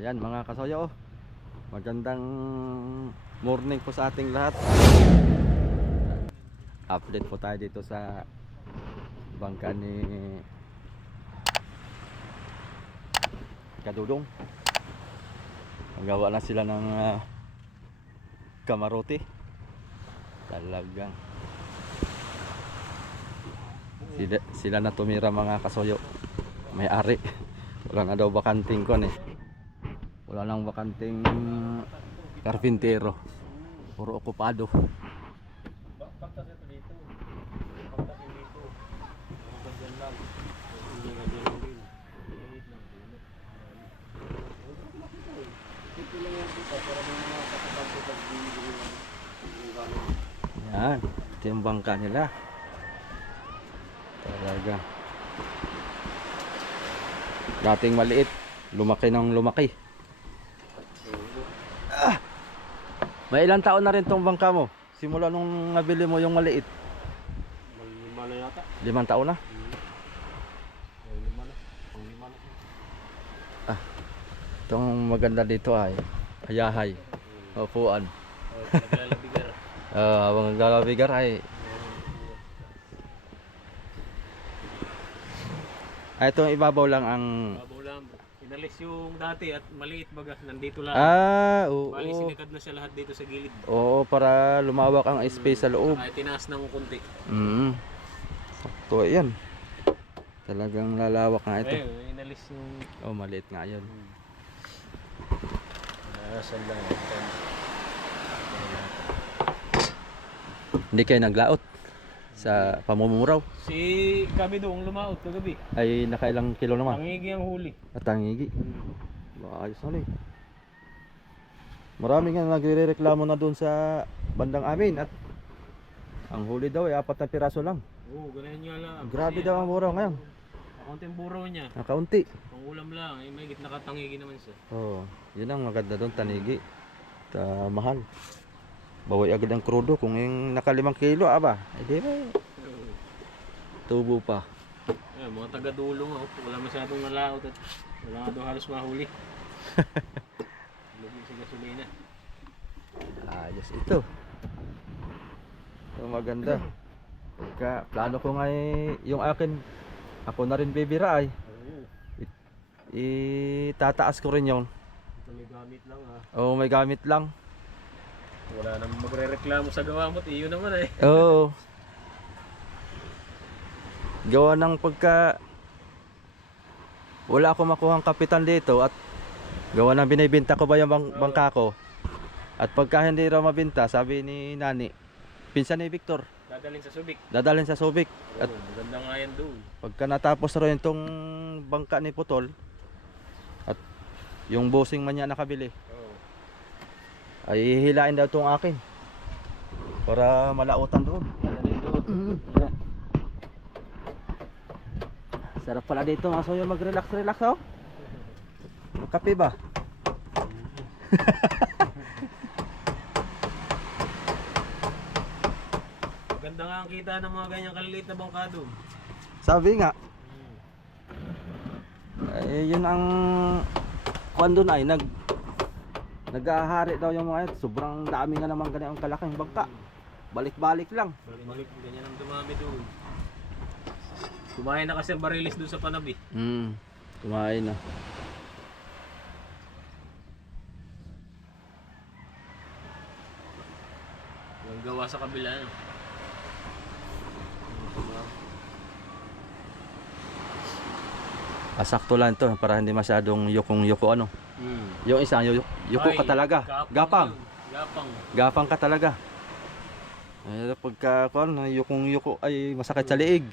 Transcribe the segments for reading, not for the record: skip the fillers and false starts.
Ayan mga kasoyo, magandang morning po sa ating lahat. Update po tayo dito sa bangka ni Kadudong. Magawa na sila ng kamarote. Talagang sila na tumira mga kasoyo. May ari. Wala na daw bakanting kon eh. Wala nang bakanting karpintero. Puro okupado. Yan, ito yung bangka nila. Talaga. Dating maliit, lumaki ng lumaki. May ilang taon na rin tong bangka mo? Simula nung nabili mo yung maliit. 5 na yata. 5 taon na? 5 na. Pang 5 na. Itong maganda dito ay hayahay. Upuan. Naglalabigar. Habang naglalabigar ay itong ibabaw lang ang Babaw lang. Inalis yung dati at maliit baga. Nandito lang. oo. Bali sinikad na siya lahat dito sa gilid. Oo, para lumawak ang space sa loob. Ay tinaas ng konti. Sakto yan. Talagang lalawak nga ito. Ay, inalis yung Maliit nga yan. naasan lang. Hindi kayo naglaot sa pamumuraw. Si kami doong lumaot kagabi. Ay nakailang kilo naman? Pangigi ang huli. At tangigi. Ayos na eh. Marami nga nagre-reklamo na doon sa bandang amin at ang huli daw ay 4 na piraso lang. Oo, ganyan nga lang. Grabe Kasi daw ang buraw ngayon. Kaunting buraw niya. Nakaunti. Pang ulam lang. Ay may gitna katangigi naman siya. Yun ang maganda doon, tanigi. Mahal. Bawi agad ang krudo kung yung naka 5 kilo, aba. Di ba? Tubo pa. Ay, mga taga-dulo nga. Wala masyadong nalaot at wala nga daw halos mahuli. Lugin sa gasolina. Ayos ito. Ito maganda. Plano ko nga yung akin, ako na rin bibira ay. Itataas ko rin yung. Ito may gamit lang ha. May gamit lang. Wala nang magre-reklamo sa gawa mo. Iyo naman eh. Oo. Gawa ng pagka wala akong makuhang kapitan dito at gawa ng binibenta ko ba yung bangka ko. At pagka hindi raw mabenta, sabi ni Nani, pinsan ni Victor, Dadalhin sa Subic. dadalhin sa Subic. At Maganda nga yan doon. pagka natapos rin itong bangka ni Putol at yung bossing man niya nakabili, Oo. ay hihilain daw itong akin para malautan doon. Dadalhin doon. Yeah. Sarap pala dito mga soyo, mag-relax oh. Kape ba? Maganda nga ang kita ng mga ganyang kaliliit na bangka doon. Sabi nga, yun ang kwan doon ay nag-ahari daw yung mga yun. Sobrang dami nga naman ganyan ang kalaking bangka. Balik-balik lang. Balik, ganyan ang dumami doon. Kumain na kasi ang barilis doon sa Panabi. Kumain na. Yung gawa sa kabila. Ano? Sakto lang to para hindi masyadong yukong-yuko ano. Yung isa, yuko ka talaga. Gapang. Gapang ka talaga. Pagka yukong-yuko ay masakit sa liig.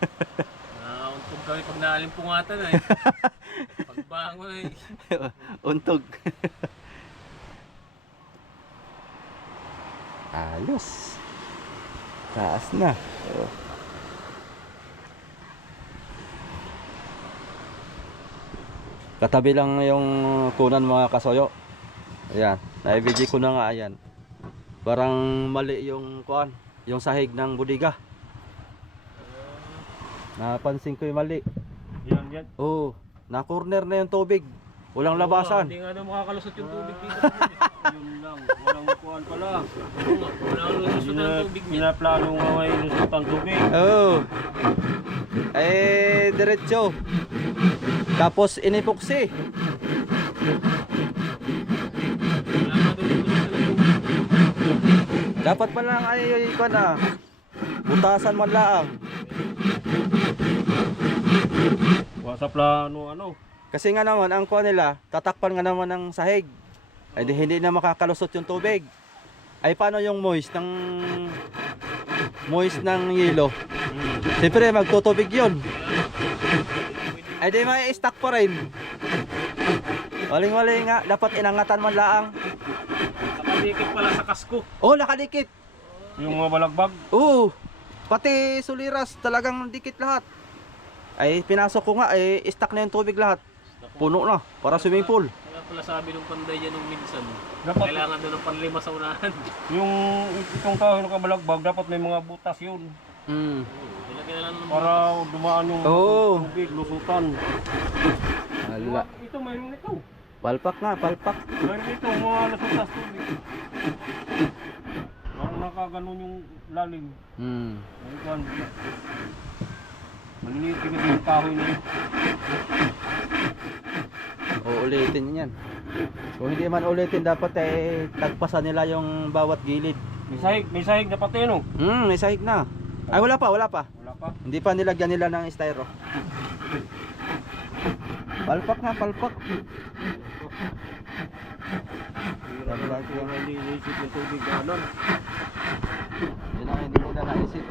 Nakauntog kami pag naalimpungatan ay. Pagbangon ay. Untog. Ayos. Taas na. Katabi lang yung kunan mga kasoyo. Ayan, na-video ko na nga ayan. Parang mali yung kuan, yung sahig ng budiga. Napansin ko yung mali. Yan. Oo, na corner na yung tubig. Walang labasan. Hindi nga daw makakalusot yung tubig dito. Yun lang, walang kuhan pala. Oo nga, wala kang lulusot ng tubig niya. Pinaplano nga ngayon lusutan tubig. Oo. Diretso. Tapos inipoksi. Wala nga daw lulusot ng tubig. Dapat pa lang ay ikaw na. Butasan man lang. Sa plano ano. Kasi nga naman, ang kuha nila, tatakpan nga naman ng sahig. Ay di hindi na makakalusot yung tubig. Ay paano yung moist ng yelo? Siyempre magtutubig yun. Ay di may stock pa rin. Waling-wali nga, dapat inangatan man laang. Nakadikit pala sa kasko. Oh, nakadikit. Yung mga balagbag. Oo. Pati suliras, talagang dikit lahat. Ay pinasok ko nga, ay stock na yung tubig lahat. Puno na, para swimming pool. Kaya pala sabi nung panday yan nung minsan. Dapat Kailangan doon ng panlima sa unahan. yung itong kahoy ng kabalagbag dapat may mga butas yun. Mm. Nilagyan na lang ng Para dumaan yung Oo. tubig, lusutan. Hala. Ito mayroon ito. Palpak nga, palpak. Mayroon ito, mga lusutas tubig. Parang nakaganon yung lalim. Mm. Ayun. Maliliit kasi yung kahoy na yun. Uulitin yan. Kung hindi man ulitin, dapat tagpasan nila yung bawat gilid. May sahig na pati no? May sahig na. Ay wala pa. Wala pa. Hindi pa nilagyan nila ng styro. Palpak nga, palpak. Lagi ang hindi inisip yung tubig ganon. Yun ang hindi nila naisip.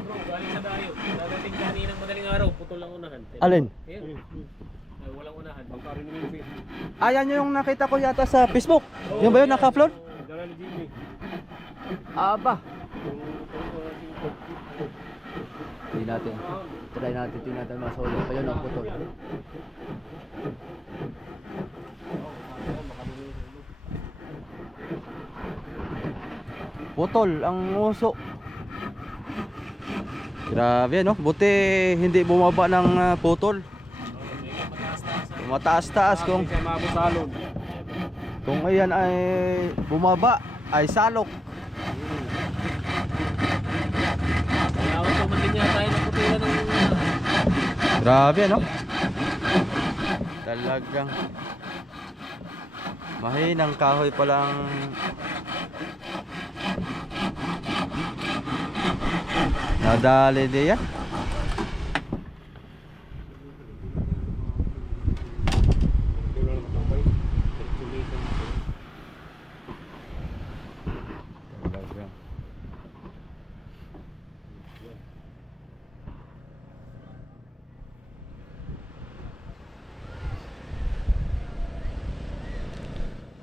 Bro, galing sa dayo. Dadating kaninang madaling araw, putol lang unahan. Alin? Ayun. Ay, walang unahan. Pagkarin namin yung fish. Ayan yung nakita ko yata sa Facebook. Yung ba yun, naka-upload? Dala ni Jimmy. Aba. Hindi natin. Try natin, tingnan natin mga solo pa yun ang putol. Putol ang uso. Grabe no, buti hindi bumaba ng putol. Mataas-taas kung Siya mabusalon. ayan ay bumaba ay salok. Kailangan pa man din yata tayo ng putulan ng Grabe no. Talagang mahinang kahoy pa lang. Nadali diyan. Talagang.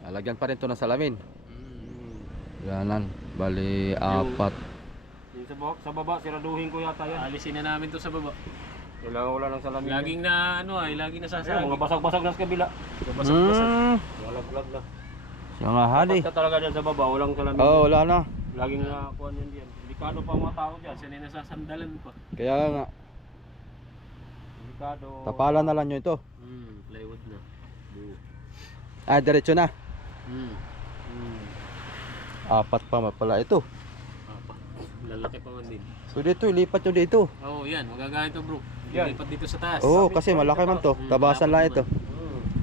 Alagyan pa rin to ng salamin. Yanan, bali apat. Yung sa baba, siraduhin ko yata yan. alisin na namin to sa baba. Kailangan wala ng salamin. Laging na ano ay, laging Ayun, nasasagi. mga basag-basag na sa kabila. Basag-basag. Mga laglag na. Yung nga hali. Basta talaga dyan sa baba, walang salamin. Oh, wala na. Laging nakakuha niyan diyan. Delikado pa ang mga tao dyan. Kasi nasasandalan pa. Kaya nga, Delikado. tapalan na lang nyo ito. Plywood na. Ah, diretso na. Hmm. Apat pa pala ito. Apa. Lalaki pa man din. So dito, ilipat nyo dito. Oo, yan. Magagaya to bro. Yan. Ilipat dito sa taas. Oo, kasi malaki man to. Tabasan lang ito.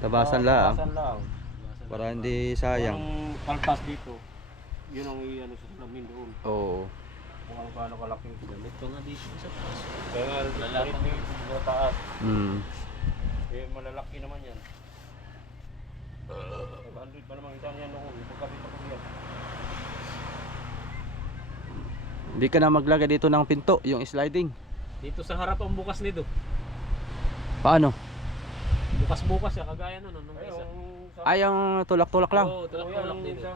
Tabasan lang. Tabasan lang. Para hindi sayang. Ang kaltas dito, yun ang ano sa salamin doon. Oo. Kung ang paano kalaki. Ito nga dito sa taas. Kaya nga, Lalaki. lalaki sa taas. Mm. Eh, malalaki naman yan. 500 pa naman isang yan noon. Pagkabit ako yan. Hindi ka na maglagay dito ng pinto, yung sliding. Dito sa harap ang bukas nito. Paano? Bukas-bukas siya. Kagaya nun. Nung Ay, isa. Ay, yung tulak-tulak lang. Oo, tulak-tulak dito. Isa.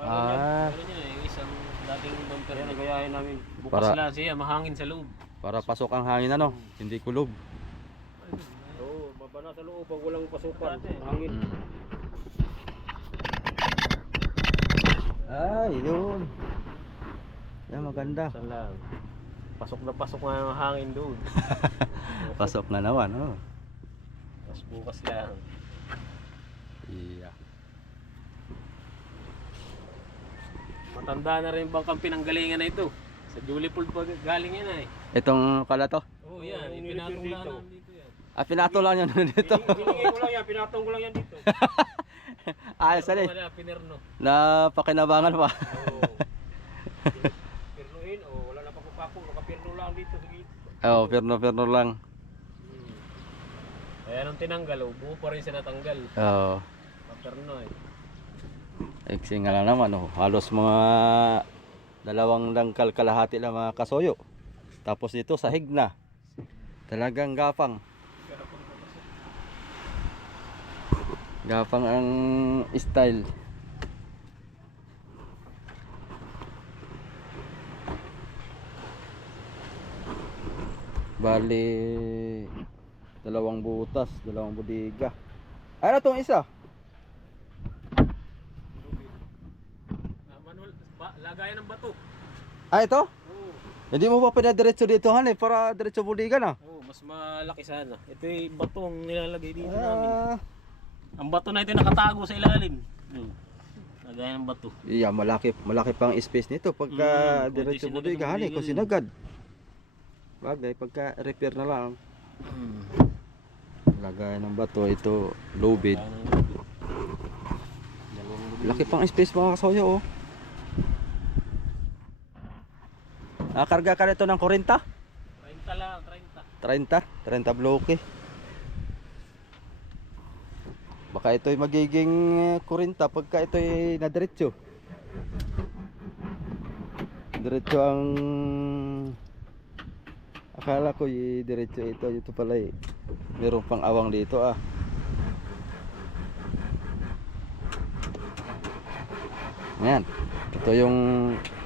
Ah, Ano niya, yung isang dating bumper Kaya na nagayahin namin. bukas Para- lang siya, mahangin sa loob. para pasok ang hangin ano, hindi kulob. Oo, mabana sa loob pag walang pasukan. Hangin. Mm. Ay, yun. Yan, maganda. Saan lang. Pasok na pasok nga ang hangin doon. Pasok na naman, oh. Tapos bukas lang. Iya. Matanda na rin bang pinanggalingan na ito. Sa Julie Pool pa galing yan eh. Itong pala to. Oo yan, Oo, ipinatong dito. lang namin dito yan. Ah, pinato lang yun dito. Hiningin ko lang yan, pinatong ko lang yan dito. Ayos ali. Wala, pinerno. Napakinabangan pa. Oo. Pirnuin, oh, wala na pakupako, nakapirno lang dito sa gito. Oh, perno lang. Kaya nung tinanggal, buo pa rin siya natanggal. Oh. Paperno eh. Eksing nga lang naman, oh. Halos mga 2 dangkal kalahati lang mga kasoyo. Tapos dito sahig na. Talagang gapang. Gapang ang style. Bali 2 butas, 2 bodega. Ano tong isa? Manual, lagayan ng bato. Ah, ito? Oo. Hindi mo pa pinadiretso dito han para diretso bodega na. Oo, mas malaki sana. Ito yung batong nilalagay dito namin. Ah, Ang bato na ito nakatago sa ilalim. Lagayan ng bato. iya, malaki pang space nito pagka Mm, diretso konti bodega han sinagad ng kung bodega. sinagad. Bagay pagka repair na lang. Lagay ng bato ito low bid. Laki pang space mga kasoyo, oh. Karga ka nito ng 40? 30 lang, 30. 30 bloke. Baka ito'y magiging 40 pagka ito'y nadiretso. Diretso ang akala ko diretso ito pala eh. Meron pang awang dito ah. Ayan. Ito yung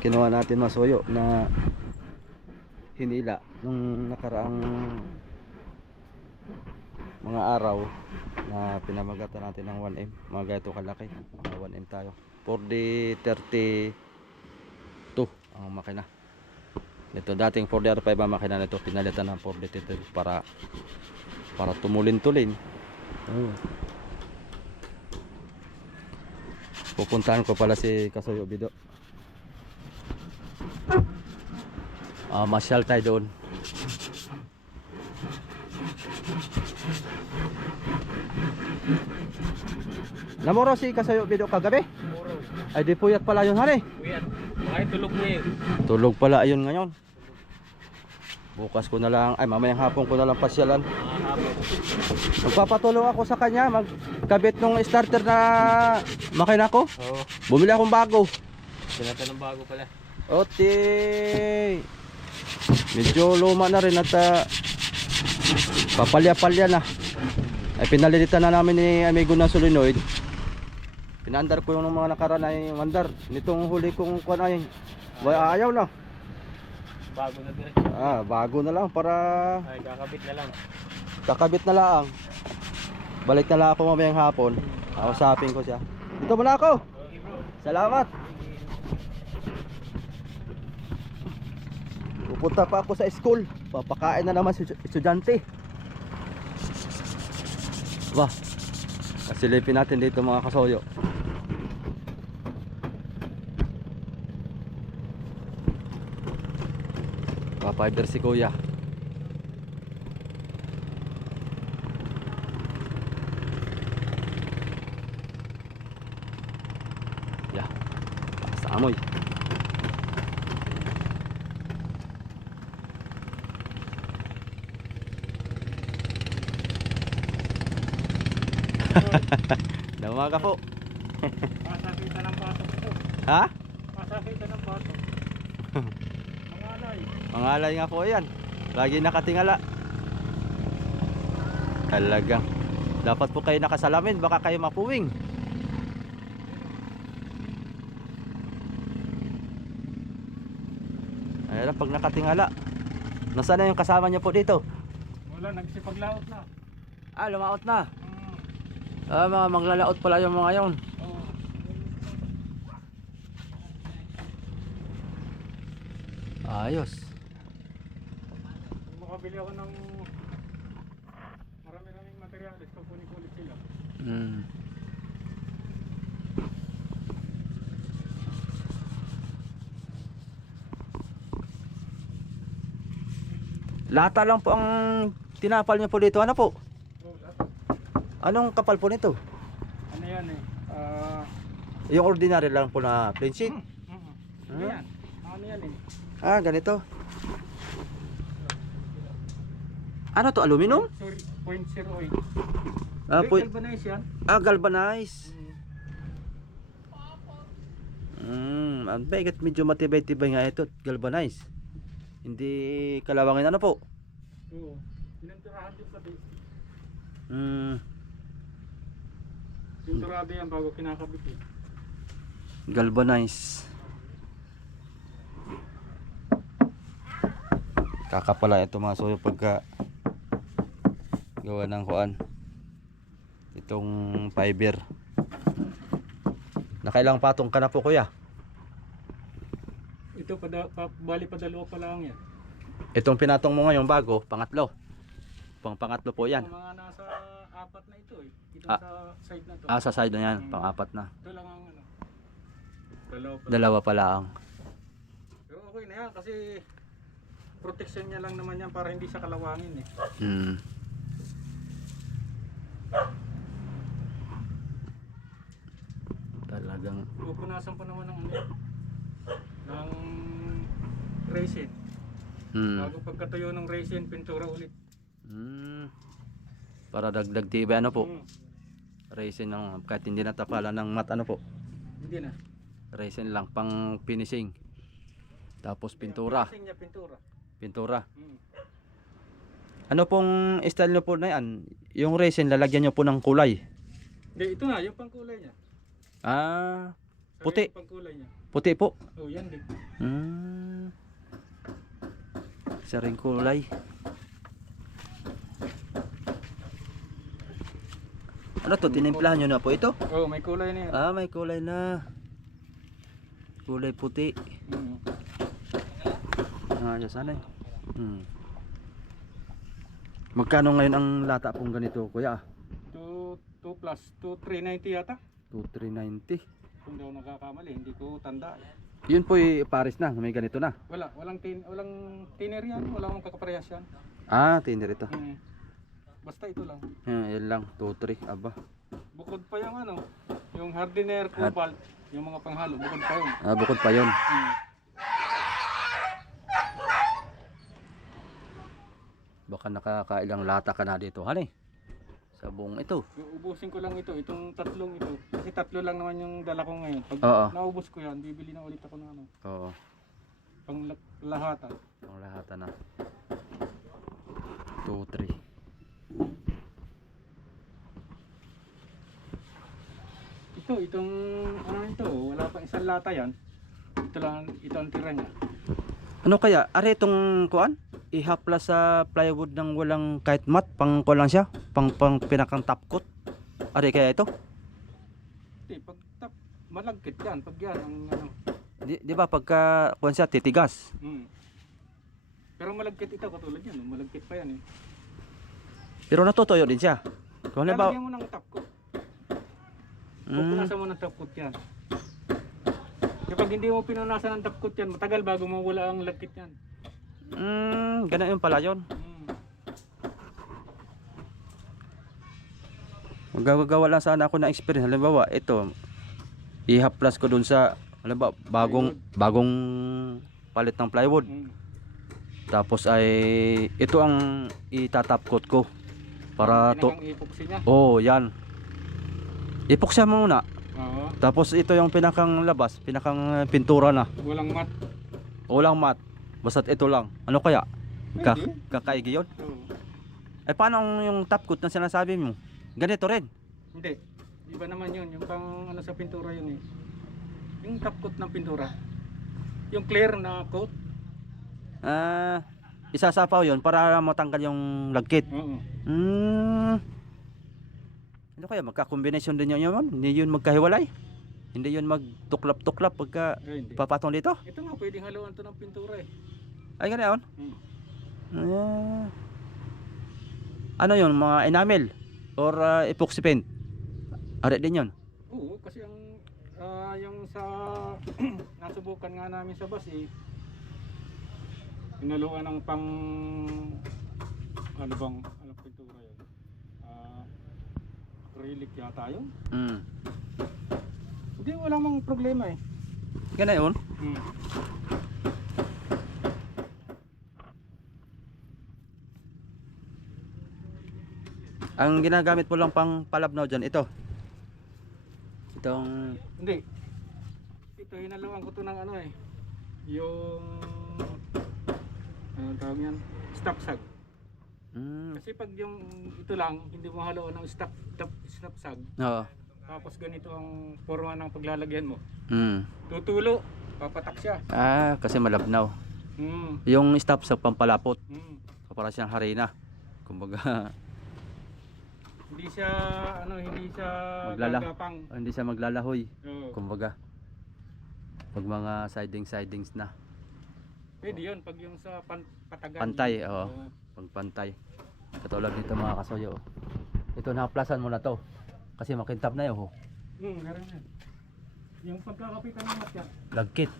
kinuha natin masuyo na hinila nung nakaraang mga araw na pinamagatan natin ng 1M. Mga ganito kalaki. 1M tayo. 4D32 ang makina. Ito dating 4DR5 ang makina nito, pinalitan ng 4D32 para tumulin-tulin. Pupuntahan ko pala si Kasoyo Bido. Masyal tayo doon. Namoro si Kasoyo Bido kagabi? Puro. Ay di puyat pala yun hari. Kuya, bakit tulog mo yun? Tulog pala ayun ngayon. Bukas ko na lang, ay mamayang hapon ko na lang pasyalan. Mga hapon. Magpapatulong ako sa kanya, magkabit nung starter na makina ko. Oo. Bumili akong bago. Sinata ng bago pala. Ote. Medyo luma na rin at papalya-palya na. Ay pinalilitan na namin ni amigo ng solenoid. Pinandar ko yung mga nakaraan ay mandar. Nitong huli kong kuwan ay ayaw na. Bago na direct. Bago na lang para Ay, kakabit na lang. kakabit na lang. Balik na lang ako mamayang hapon. Kausapin ko siya. Dito muna ako. Okay bro. Salamat. Pupunta pa ako sa school. Papakain na naman si estudyante. Wah. Kasilipin natin dito mga kasoyo. Papider si kuya. Ya. Sa amoy. Umaga po. Pasakita ng batok ito. Ha? Pasakita ng batok. Mangalay. Mangalay nga po yan. Lagi nakatingala. Talagang. Dapat po kayo nakasalamin. Baka kayo mapuwing. Ayan, pag nakatingala. Nasaan na yung kasama niyo po dito? Wala, nagsipaglaot na. Lumaot na. Mga maglalaot pala yung mga yon. Oo. Ayos. Makabili ako ng marami-raming materyales pag kulit sila. Mm. Lata lang po ang tinapal niyo po dito. Ano po? So, Anong kapal po nito? ano yan eh? Yung ordinary lang po na plain sheet? Ano yan? Ano yan eh? Ah, ganito. Ano to? Aluminum? Sorry, 0.08. Ah, po, Galvanize yan. galvanized. Ang bigat, medyo matibay-tibay nga ito. Galvanized. Hindi kalawangin ano po? Oo. Pinanturahan din pati. Pinturado yan bago kinakabit eh. Galvanized. Kakapala ito mga soyo pagka gawa ng kuan. Itong fiber. Nakailang patong ka na po kuya? Ito bali pa dalawa pa lang yan. Itong pinatong mo ngayon bago, pangatlo. Pangatlo po yan. Ang mga nasa apat na ito eh. Ito Ah. sa side na to. Ah, sa side na yan, pang-apat na. Ito lang ang ano. Dalawa pa. Dalawa pa lang. Pero okay na yan kasi protection niya lang naman yan para hindi siya kalawangin eh. Talagang Pupunasan pa naman ng ano yan. Ng resin. Bago pagkatuyo ng resin, pintura ulit. Para dagdag tibay ano po? Mm. Resin ng kahit hindi natapalan ng mat ano po? Hindi na. Resin lang pang finishing. Tapos pintura. Resin niya pintura. Pintura. Mm. Ano pong style nyo po na yan? Yung resin lalagyan nyo po ng kulay. Hindi, ito na, yung pangkulay niya. Ah, Saka puti. yung pangkulay niya. Puti po. Oh, yan din. Isa rin kulay. Ano to? Tinimplahan nyo na po ito? Oh, may kulay na yan. Ah, may kulay na. Kulay puti. Mm. Ah, yes, ano eh. Magkano ngayon ang lata pong ganito, kuya? 2 plus 2,390 yata. 2,390. Kung daw nakakamali, hindi ko tanda. Yun po Paris na, may ganito na. Walang tiner yan, walang kakaparehas yan. Ah, tinir ito. Mm. Basta ito lang. Yan lang, 2,3. Aba. Bukod pa yung ano, yung hardener, cobalt, yung mga panghalo, bukod pa yun. Ah, bukod pa yun. Mm. Baka nakakailang lata ka na dito, hani? Sa buong ito. Ubusin ko lang itong tatlong ito. Kasi tatlo lang naman yung dala ko ngayon. Pag Oo. naubos ko yan, bibili na ulit ako ng ano, Oo, pang lahatan. ang lahata na. 2,3. Itong ano ito, wala pang isang lata yan. Ito ang tira niya. Ano kaya? Are itong kuan? Ihaplas sa plywood ng walang kahit mat, pang kuan lang siya, pang pinakang top coat. Are kaya ito? Hindi, malagkit yan. Pag yan, ang ano. Di ba pagka kuan siya titigas? Mm. Pero malagkit ito, katulad yan. Malagkit pa yan eh. Pero natutuyo din siya. Kung halimbawa, Lalagyan mo ng top coat. Pupunasan mo ng top coat yan. Kapag hindi mo pinunasan ng top coat yan, matagal bago mawala ang lagkit yan. ganun yung pala yun. Mm. Magagawa lang sana ako ng experience. Halimbawa, ito, ihaplas ko dun sa, halimbawa, bagong palit ng plywood. Mm. Tapos ay, ito ang itatapkot ko. Para to, Pinakang epoxy niya. oh, yan. Ipoksya mo muna. Oo. Tapos ito yung pinakang labas, pinakang pintura na. Walang mat. Walang mat. Basta't ito lang. Ano kaya? Pwede. Kakaigi yun? Oo. Ay paano yung top coat na sinasabi mo? Ganito rin. Hindi. Iba naman yun. Yung pang ano sa pintura yun eh. Yung top coat ng pintura. Yung clear na coat. Ah, isasapaw yun para matanggal yung lagkit. Oo. Ano kaya? Magka-combination din yun. Hindi yun magkahiwalay. Hindi yun magtuklap-tuklap pagka Ay, hindi. papatong dito. Ito nga pwedeng haluan to ng pintura eh. Ay, ganoon? Hmm. Ah. Ano yun? Mga enamel? Or epoxy paint? Are din yun? Oo, kasi yung sa nasubukan nga namin sa bus eh, pinaluan ng pang anong pintura yun? Acrylic yata yun. Hmm. Hindi, wala mang problema eh. Ganoon? Hmm. Ang ginagamit mo lang pang palabnaw dyan, ito. Itong... Hindi. Ito, hinaluan ko to ng ano eh. Yung anong tawag yan? Stop sag. Mm. Kasi pag yung ito lang, hindi mo haluan ng stop sag. Oo. Tapos ganito ang forma ng paglalagyan mo. Mm. Tutulo, papatak siya. Ah, kasi malabnaw. Hmm. Yung stop sa pampalapot, Hmm. para siyang harina. Kumbaga, Hindi siya hindi siya Maglala. gagapang. hindi siya maglalahoy. Oo. Kumbaga, pag mga sidings na. Pwede 'yun pag yung sa patagan. Pantay, oo. Oo. Pag pantay. Katulad nito mga kasoyo. Ito, naplasan mo na to. Kasi makintab na yun. Meron yan. Yung pagkakapitan ng matya. Lagkit.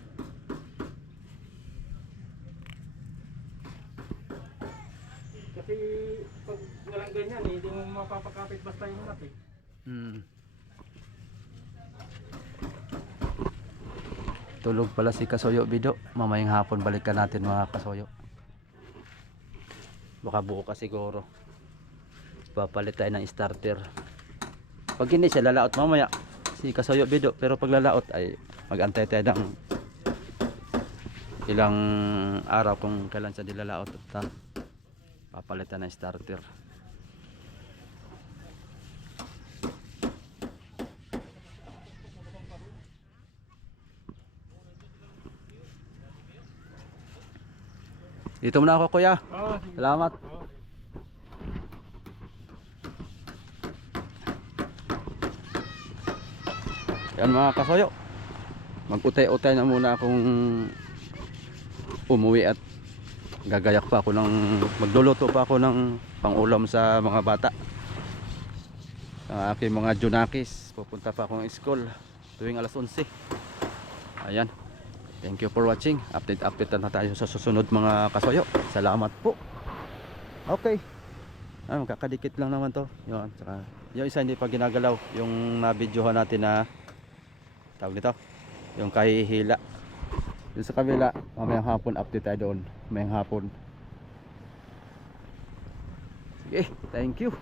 Kasi pag walang ganyan, hindi mo mapapakapit basta yung mat eh. Hmm. Tulog pala si Kasoyo Bido. Mamayang hapon balikan natin mga kasoyo. Baka bukas siguro. Papalit tayo ng starter. Pag hindi siya lalaot mamaya si Kasoyo Bido. Pero pag lalaot ay mag-antay tayo ng ilang araw kung kailan siya dilalaot. At papalitan ng starter. Dito muna ako, kuya. Oo, sige. Salamat. Oo. Yan mga kasoyo. Mag-utay-utay na muna akong umuwi at gagayak pa ako ng magluluto pa ako ng pangulam sa mga bata. Ang aking mga junakis. Pupunta pa akong school tuwing alas 11. Ayan. Thank you for watching. Update na tayo sa susunod mga kasoyo. Salamat po. Okay. Magkakadikit lang naman to. Yun. Saka, yung isa hindi pa ginagalaw. Yung na-videohan natin na tawag nito. Yung kahihila. Yung sa kabila, mamayang hapon update tayo doon. Mamayang hapon. Sige, thank you.